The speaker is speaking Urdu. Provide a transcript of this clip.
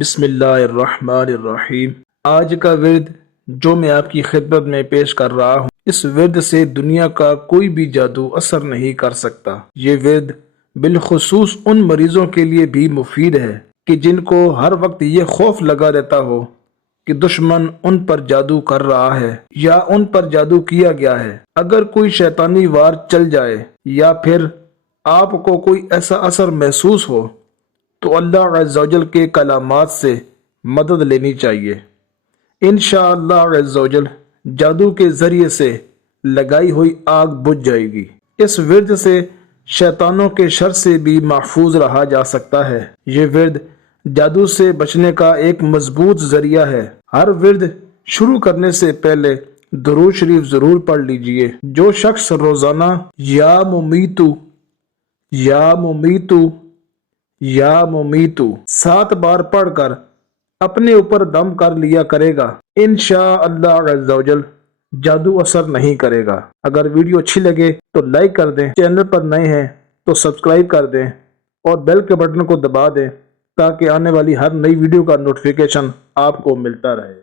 بسم اللہ الرحمن الرحیم۔ آج کا ورد جو میں آپ کی خدمت میں پیش کر رہا ہوں، اس ورد سے دنیا کا کوئی بھی جادو اثر نہیں کر سکتا۔ یہ ورد بالخصوص ان مریضوں کے لیے بھی مفید ہے کہ جن کو ہر وقت یہ خوف لگا رہتا ہو کہ دشمن ان پر جادو کر رہا ہے یا ان پر جادو کیا گیا ہے۔ اگر کوئی شیطانی وار چل جائے یا پھر آپ کو کوئی ایسا اثر محسوس ہو تو اللہ عز و جل کے کلمات سے مدد لینی چاہیے۔ انشاءاللہ عز و جل جادو کے ذریعے سے لگائی ہوئی آگ بجھ جائے گی۔ اس ورد سے شیطانوں کے شر سے بھی محفوظ رہا جا سکتا ہے۔ یہ ورد جادو سے بچنے کا ایک مضبوط ذریعہ ہے۔ ہر ورد شروع کرنے سے پہلے درود شریف ضرور پڑھ لیجئے۔ جو شخص روزانہ یا ممیتو یا ممیتو یا ممیتو 7 بار پڑھ کر اپنے اوپر دم کر لیا کرے گا، انشاءاللہ عز و جل جادو اثر نہیں کرے گا۔ اگر ویڈیو اچھی لگے تو لائک کر دیں، چینل پر نئے ہیں تو سبسکرائب کر دیں اور بیل کے بٹن کو دبا دیں تاکہ آنے والی ہر نئی ویڈیو کا نوٹیفیکیشن آپ کو ملتا رہے۔